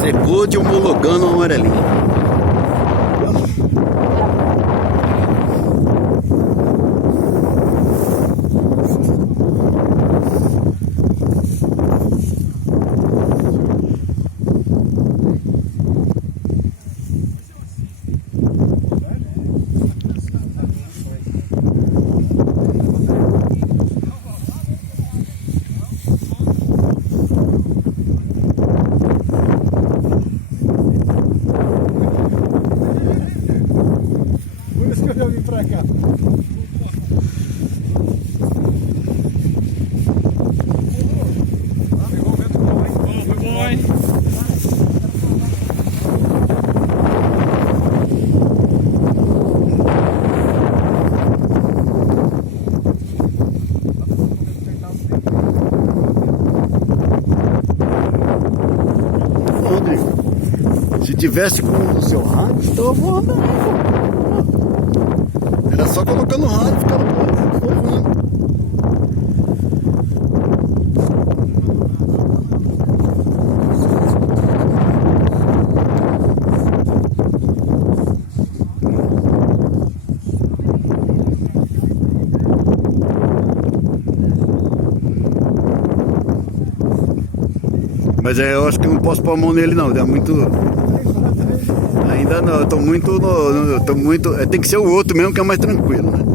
Cebude homologando o amarelinho. Eu vim pra cá. Foi bom, hein? Rodrigo, se tivesse com o seu rádio, estava voando. Era só colocar no rádio e ficava voando. Mas eu acho que não posso pôr a mão nele não, é muito... Ainda não, eu tô muito... Tem que ser o outro mesmo que é mais tranquilo, né?